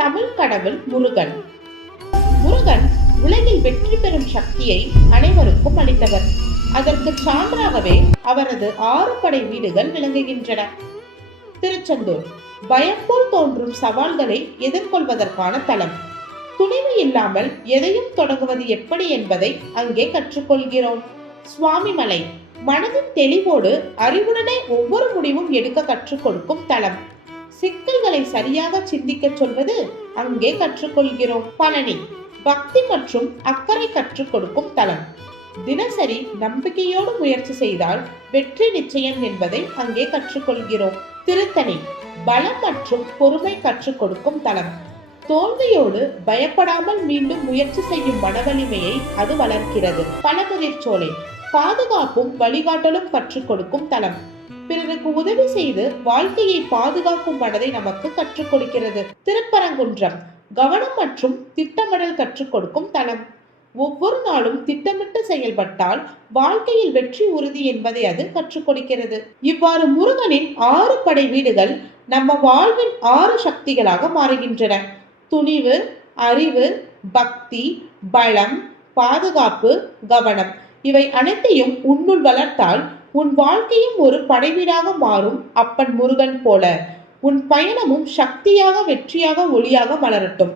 தமிழ் கடவுள் முருகன். முருகன் உலகில் வெற்றி பெறும் சக்தியை அனைவருக்கும் அளித்தவர். அதற்கு சான்றாகவே அவரது 6 படை வீடுகள் விளங்குகின்றன. திருச்செந்தூர் பயம் போல் தோன்றும் சவால்களை எதிர்கொள்வதற்கான தலம். துணிவு இல்லாமல் எதையும் தொடங்குவது எப்படி என்பதை அங்கே கற்றுக்கொள்கிறோம். சுவாமிமலை மனதின் தெளிவோடு அறிவுடனே ஒவ்வொரு முடிவும் எடுக்க கற்றுக் கொடுக்கும் தலம். சிக்கல்களை சரியாக சிந்திக்க சொல்வது அங்கே கற்றுக்கொள்கிறோம். பழனி பக்தி மற்றும் அக்கறை கற்றுக் கொடுக்கும் தலம். தினசரி நம்பிக்கையோடு முயற்சி செய்தால் வெற்றி நிச்சயம் என்பதை அங்கே கற்றுக்கொள்கிறோம். திருத்தணி பலம் மற்றும் பொறுமை கற்றுக் கொடுக்கும் தலம். தோல்வியோடு பயப்படாமல் மீண்டும் முயற்சி செய்யும் மனவலிமையை அது வளர்க்கிறது. பழமுதிர்ச்சோலை பாதுகாப்பும் வழிகாட்டலும் கற்றுக் கொடுக்கும் தலம். பிறருக்கு உதவி செய்து வாழ்க்கையை பாதுகாக்கும் மனதை நமக்கு கற்றுக் கொடுக்கிறது. திருப்பரங்குன்றம் கவனம் மற்றும் திட்டமிடல் கற்றுக் கொடுக்கும் தலம். ஒவ்வொரு நாளும் திட்டமிட்டு செயல்பட்டால் வாழ்க்கையில் வெற்றி உறுதி என்பதை அது கற்றுக் கொடுக்கிறது. இவ்வாறு முருகனின் 6 படை வீடுகள் நம்ம வாழ்வின் 6 சக்திகளாக மாறுகின்றன. துணிவு, அறிவு, பக்தி, பலம், பாதுகாப்பு, கவனம் இவை அனைத்தையும் உன்னுள் வளர்த்தால் உன் வாழ்க்கையும் ஒரு படைவீடாக மாறும். அப்பன் முருகன் போல உன் பயணமும் சக்தியாக, வெற்றியாக, ஒளியாக மலரட்டும்.